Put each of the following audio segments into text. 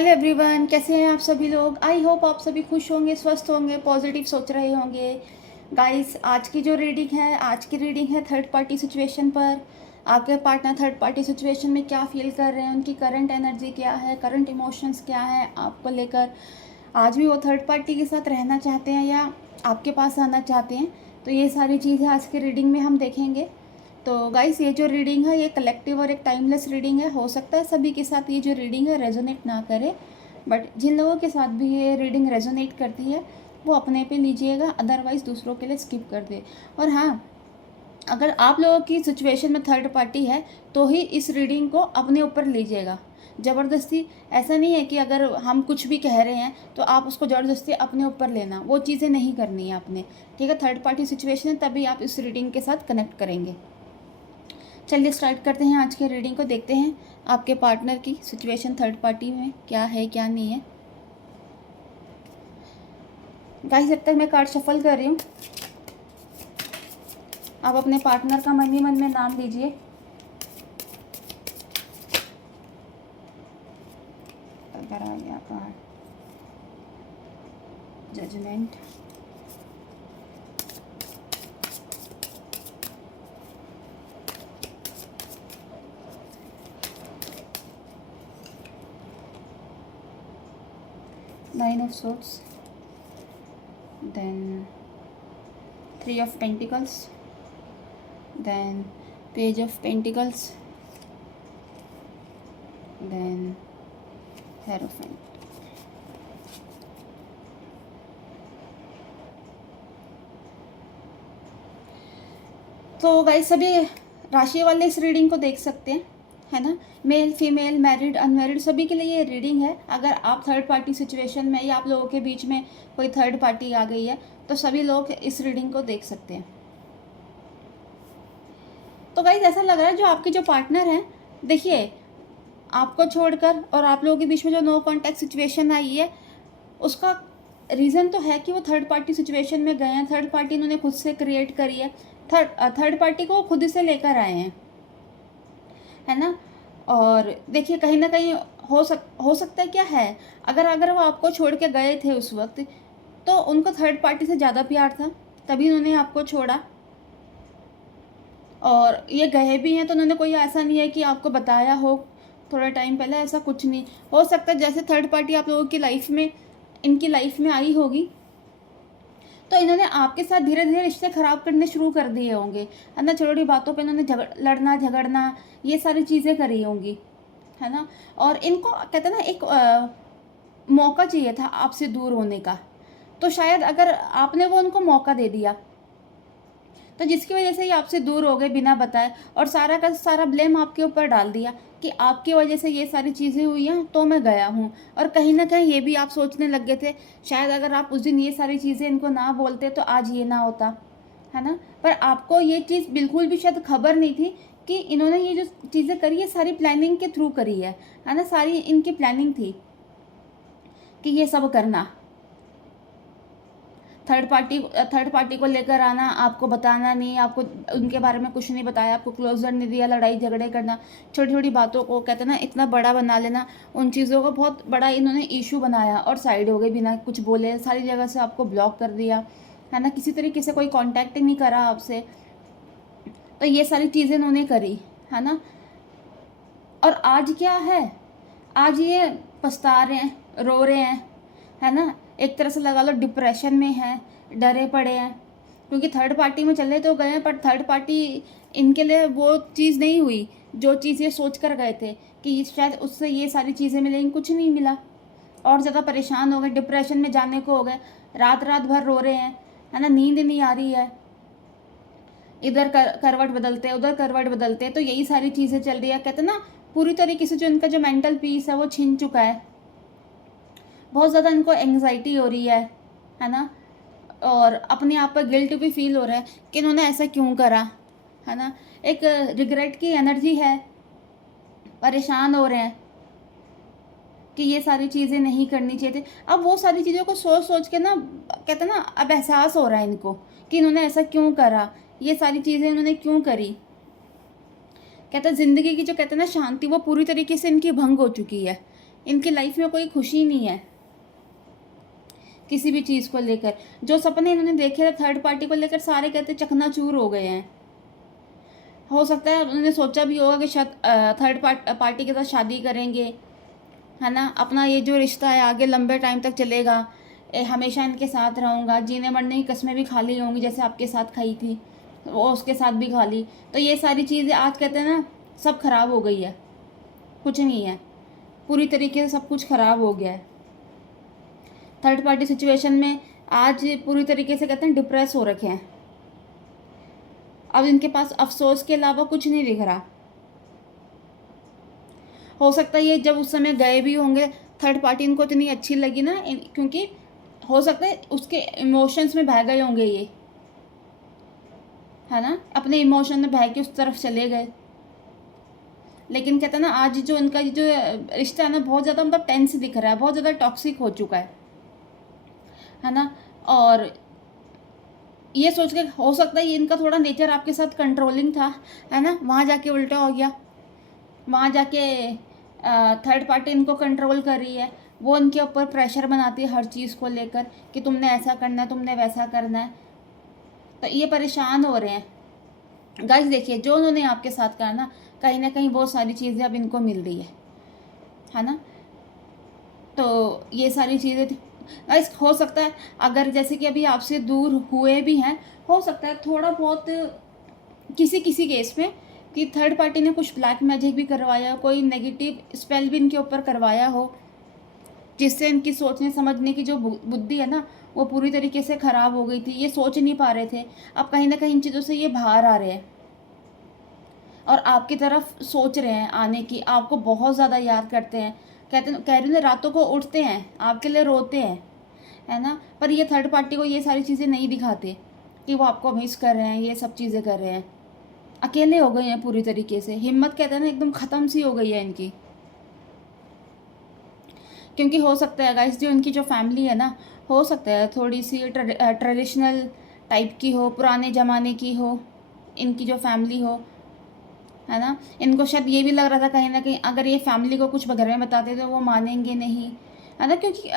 Hello everyone, कैसे हैं आप सभी लोग। आई होप आप सभी खुश होंगे, स्वस्थ होंगे, पॉजिटिव सोच रहे होंगे। गाइस, आज की रीडिंग है थर्ड पार्टी सिचुएशन पर। आपके पार्टनर थर्ड पार्टी सिचुएशन में क्या फील कर रहे हैं, उनकी करंट एनर्जी क्या है, करंट इमोशंस क्या है आपको लेकर। आज भी वो थर्ड पार्टी के साथ रहना चाहते हैं या आपके पास आना चाहते हैं, तो ये सारी चीज़ें आज की रीडिंग में हम देखेंगे। तो गाइस, ये जो रीडिंग है ये कलेक्टिव और एक टाइमलेस रीडिंग है। हो सकता है सभी के साथ ये जो रीडिंग है रेजोनेट ना करे, बट जिन लोगों के साथ भी ये रीडिंग रेजोनेट करती है वो अपने पे लीजिएगा, अदरवाइज़ दूसरों के लिए स्किप कर दे। और हाँ, अगर आप लोगों की सिचुएशन में थर्ड पार्टी है तो ही इस रीडिंग को अपने ऊपर लीजिएगा। ज़बरदस्ती ऐसा नहीं है कि अगर हम कुछ भी कह रहे हैं तो आप उसको ज़बरदस्ती अपने ऊपर लेना, वो चीज़ें नहीं करनी है आपने। ठीक है, थर्ड पार्टी सिचुएशन है तभी आप इस रीडिंग के साथ कनेक्ट करेंगे। चलिए स्टार्ट करते हैं आज के रीडिंग को। देखते हैं आपके पार्टनर की सिचुएशन थर्ड पार्टी में क्या है क्या नहीं है। गाइस, जब तक मैं कार्ड शफल कर रही हूँ आप अपने पार्टनर का मन ही मन में नाम लीजिए। अगर आ गया card judgement, nine of swords, then 3 of Pentacles, then Page of Pentacles, then Hierophant। तो गाइस, सभी राशि वाले इस रीडिंग को देख सकते हैं, है ना। मेल फीमेल, मैरिड अनमैरिड, सभी के लिए ये रीडिंग है। अगर आप थर्ड पार्टी सिचुएशन में या आप लोगों के बीच में कोई थर्ड पार्टी आ गई है तो सभी लोग इस रीडिंग को देख सकते हैं। तो गाइस, ऐसा लग रहा है जो आपके जो पार्टनर हैं, देखिए आपको छोड़कर और आप लोगों के बीच में जो नो कॉन्टैक्ट सिचुएशन आई है उसका रीज़न तो है कि वो थर्ड पार्टी सिचुएशन में गए हैं। थर्ड पार्टी इन्होंने खुद से क्रिएट करी है, थर्ड पार्टी को खुद से लेकर आए हैं, है ना। और देखिए कहीं ना कहीं हो सकता है क्या है, अगर वो आपको छोड़ के गए थे उस वक्त तो उनको थर्ड पार्टी से ज़्यादा प्यार था, तभी उन्होंने आपको छोड़ा। और ये गए भी हैं तो उन्होंने कोई ऐसा नहीं है कि आपको बताया हो थोड़ा टाइम पहले, ऐसा कुछ नहीं। हो सकता है जैसे थर्ड पार्टी आप लोगों की लाइफ में, इनकी लाइफ में आई होगी तो इन्होंने आपके साथ धीरे धीरे रिश्ते ख़राब करने शुरू कर दिए होंगे, है ना। छोटी बातों पे इन्होंने लड़ना झगड़ना ये सारी चीज़ें करी होंगी, है ना। और इनको कहते हैं ना एक मौका चाहिए था आपसे दूर होने का, तो शायद अगर आपने वो उनको मौका दे दिया तो जिसकी वजह से ये आपसे दूर हो गए बिना बताए, और सारा का सारा ब्लेम आपके ऊपर डाल दिया कि आपकी वजह से ये सारी चीज़ें हुई हैं तो मैं गया हूँ। और कहीं ना कहीं ये भी आप सोचने लग गए थे शायद अगर आप उस दिन ये सारी चीज़ें इनको ना बोलते तो आज ये ना होता, है ना। पर आपको ये चीज़ बिल्कुल भी शायद खबर नहीं थी कि इन्होंने ये जो चीज़ें करी है सारी प्लानिंग के थ्रू करी है ना। सारी इनकी प्लानिंग थी कि ये सब करना, थर्ड पार्टी को लेकर आना, आपको बताना नहीं, आपको उनके बारे में कुछ नहीं बताया, आपको क्लोजर नहीं दिया, लड़ाई झगड़े करना, छोटी छोटी बातों को कहते हैं ना इतना बड़ा बना लेना, उन चीज़ों को बहुत बड़ा इन्होंने इशू बनाया और साइड हो गए बिना कुछ बोले, सारी जगह से आपको ब्लॉक कर दिया, है ना। किसी तरीके से कोई कॉन्टैक्ट नहीं करा आपसे, तो ये सारी चीज़ें इन्होंने करी, है ना। और आज क्या है, आज ये पछता रहे हैं, रो रहे हैं, है ना। एक तरह से लगा लो डिप्रेशन में है, डरे पड़े हैं, क्योंकि थर्ड पार्टी में चले तो गए हैं पर थर्ड पार्टी इनके लिए वो चीज़ नहीं हुई जो चीज़ ये सोच कर गए थे कि शायद उससे ये सारी चीज़ें मिलेंगी, कुछ नहीं मिला। और ज़्यादा परेशान हो गए, डिप्रेशन में जाने को हो गए, रात रात भर रो रहे हैं, है ना। नींद नहीं आ रही है, इधर करवट बदलते उधर करवट बदलते, तो यही सारी चीज़ें चल रही है। कहते ना पूरी तरीके से जो इनका जो मेंटल पीस है वो छिन चुका है, बहुत ज़्यादा इनको एंग्जाइटी हो रही है ना। और अपने आप पर गिल्ट भी फील हो रहा है कि इन्होंने ऐसा क्यों करा, है ना। एक रिग्रेट की एनर्जी है, परेशान हो रहे हैं कि ये सारी चीज़ें नहीं करनी चाहिए थी। अब वो सारी चीज़ों को सोच सोच के ना कहते ना अब एहसास हो रहा है इनको कि इन्होंने ऐसा क्यों करा, ये सारी चीज़ें इन्होंने क्यों करी। कहते ज़िंदगी की जो कहते हैं ना शांति वो पूरी तरीके से इनकी भंग हो चुकी है, इनकी लाइफ में कोई खुशी नहीं है किसी भी चीज़ को लेकर। जो सपने इन्होंने देखे थे थर्ड पार्टी को लेकर, सारे कहते चकनाचूर हो गए हैं। हो सकता है उन्होंने सोचा भी होगा कि शायद थर्ड पार्टी के साथ शादी करेंगे, है ना, अपना ये जो रिश्ता है आगे लंबे टाइम तक चलेगा, हमेशा इनके साथ रहूँगा, जीने मरने की कस्में भी खा ली होंगी जैसे आपके साथ खाई थी, वो उसके साथ भी खा ली। तो ये सारी चीज़ें आज कहते हैं ना सब खराब हो गई है, कुछ नहीं है, पूरी तरीके से सब कुछ खराब हो गया है। थर्ड पार्टी सिचुएशन में आज पूरी तरीके से कहते हैं डिप्रेस हो रखे हैं। अब इनके पास अफसोस के अलावा कुछ नहीं दिख रहा। हो सकता है ये जब उस समय गए भी होंगे, थर्ड पार्टी इनको इतनी अच्छी लगी ना, क्योंकि हो सकता है उसके इमोशंस में बह गए होंगे ये, है ना, अपने इमोशन में बह के उस तरफ चले गए। लेकिन कहते हैं ना आज जो इनका जो रिश्ता है ना बहुत ज़्यादा मतलब टेंस दिख रहा है, बहुत ज़्यादा टॉक्सिक हो चुका है ना। और ये सोच के हो सकता है ये इनका थोड़ा नेचर आपके साथ कंट्रोलिंग था, है ना, वहाँ जाके उल्टा हो गया, वहाँ जाके थर्ड पार्टी इनको कंट्रोल कर रही है, वो इनके ऊपर प्रेशर बनाती है हर चीज़ को लेकर कि तुमने ऐसा करना है, तुमने वैसा करना है। तो ये परेशान हो रहे हैं। गाइस देखिए जो उन्होंने आपके साथ कहा ना कहीं वो सारी चीज़ें अब इनको मिल रही है ना। तो ये सारी चीज़ें गाइस हो सकता है अगर जैसे कि अभी आपसे दूर हुए भी हैं, हो सकता है थोड़ा बहुत किसी किसी केस में कि थर्ड पार्टी ने कुछ ब्लैक मैजिक भी करवाया, कोई नेगेटिव स्पेल भी इनके ऊपर करवाया हो, जिससे इनकी सोचने समझने की जो बुद्धि है ना वो पूरी तरीके से ख़राब हो गई थी। ये सोच नहीं पा रहे थे, अब कहीं ना कहीं इन चीज़ों से ये बाहर आ रहे हैं और आपकी तरफ सोच रहे हैं आने की, आपको बहुत ज़्यादा याद करते हैं। कह रही हूँ रातों को उठते हैं, आपके लिए रोते हैं, है ना। पर ये थर्ड पार्टी को ये सारी चीज़ें नहीं दिखाते कि वो आपको मिस कर रहे हैं, ये सब चीज़ें कर रहे हैं। अकेले हो गए हैं पूरी तरीके से, हिम्मत कहते हैं ना एकदम ख़त्म सी हो गई है इनकी। क्योंकि हो सकता है गाइस जो इनकी जो फैमिली है ना, हो सकता है थोड़ी सी ट्रेडिशनल टाइप की हो, पुराने ज़माने की हो इनकी जो फैमिली हो, है ना। इनको शायद ये भी लग रहा था कहीं ना कहीं अगर ये फैमिली को कुछ घर में बताते तो वो मानेंगे नहीं, है ना। क्योंकि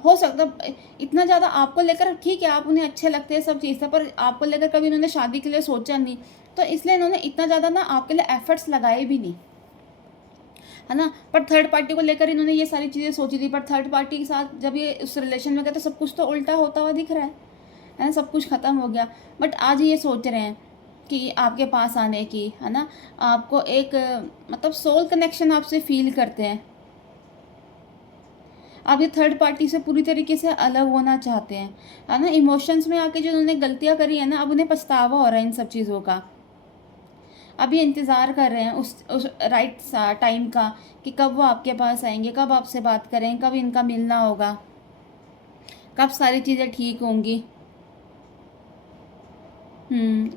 हो सकता इतना ज़्यादा आपको लेकर, ठीक है आप उन्हें अच्छे लगते हैं सब चीज़ था, पर आपको लेकर कभी उन्होंने शादी के लिए सोचा नहीं, तो इसलिए इन्होंने इतना ज़्यादा ना आपके लिए एफर्ट्स लगाए भी नहीं, है ना। पर थर्ड पार्टी को लेकर इन्होंने ये सारी चीज़ें सोची थी, पर थर्ड पार्टी के साथ जब ये उस रिलेशन में गए तो सब कुछ तो उल्टा होता हुआ दिख रहा है ना, सब कुछ ख़त्म हो गया। बट आज ये सोच रहे हैं कि आपके पास आने की, है ना, आपको एक मतलब सोल कनेक्शन आपसे फील करते हैं। आप ये थर्ड पार्टी से पूरी तरीके से अलग होना चाहते हैं, है ना। इमोशंस में आके जो उन्होंने गलतियाँ करी है ना, अब उन्हें पछतावा हो रहा है इन सब चीज़ों का। अभी इंतज़ार कर रहे हैं उस राइट टाइम का कि कब वो आपके पास आएंगे, कब आपसे बात करें, कब इनका मिलना होगा, कब सारी चीज़ें ठीक होंगी।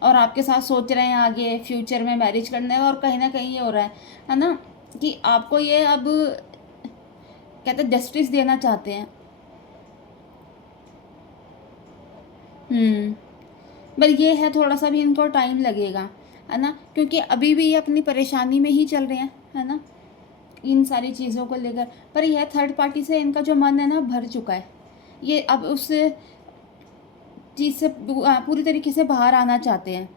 और आपके साथ सोच रहे हैं आगे फ्यूचर में मैरिज करना है। और कहीं ना कहीं ये हो रहा है ना, कि आपको ये अब कहते हैं जस्टिस देना चाहते हैं। पर ये है थोड़ा सा भी इनको टाइम लगेगा, है ना, क्योंकि अभी भी ये अपनी परेशानी में ही चल रहे हैं, है ना, इन सारी चीज़ों को लेकर। पर यह थर्ड पार्टी से इनका जो मन है ना भर चुका है, ये अब उस चीज़ से पूरी तरीके से बाहर आना चाहते हैं,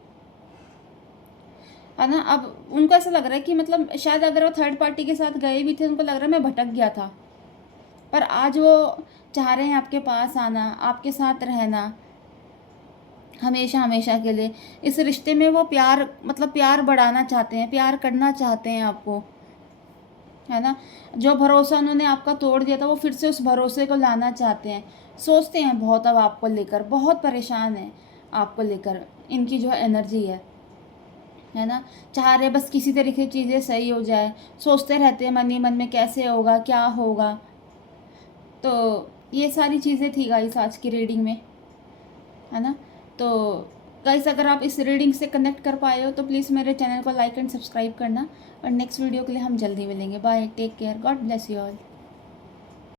है ना। अब उनको ऐसा लग रहा है कि मतलब शायद अगर वो थर्ड पार्टी के साथ गए भी थे उनको लग रहा है मैं भटक गया था, पर आज वो चाह रहे हैं आपके पास आना, आपके साथ रहना हमेशा हमेशा के लिए। इस रिश्ते में वो प्यार मतलब प्यार बढ़ाना चाहते हैं, प्यार करना चाहते हैं आपको, है ना। जो भरोसा उन्होंने आपका तोड़ दिया था वो फिर से उस भरोसे को लाना चाहते हैं। सोचते हैं बहुत अब आपको लेकर, बहुत परेशान है आपको लेकर, इनकी जो एनर्जी है ना। चाह रहे बस किसी तरीके की चीज़ें सही हो जाए, सोचते रहते हैं मन ही मन में कैसे होगा क्या होगा। तो ये सारी चीज़ें थी गाइस आज की रीडिंग में, है ना। तो गाइस अगर आप इस रीडिंग से कनेक्ट कर पाए हो तो प्लीज़ मेरे चैनल को लाइक एंड सब्सक्राइब करना, और नेक्स्ट वीडियो के लिए हम जल्दी मिलेंगे। Bye, take care, God bless you all.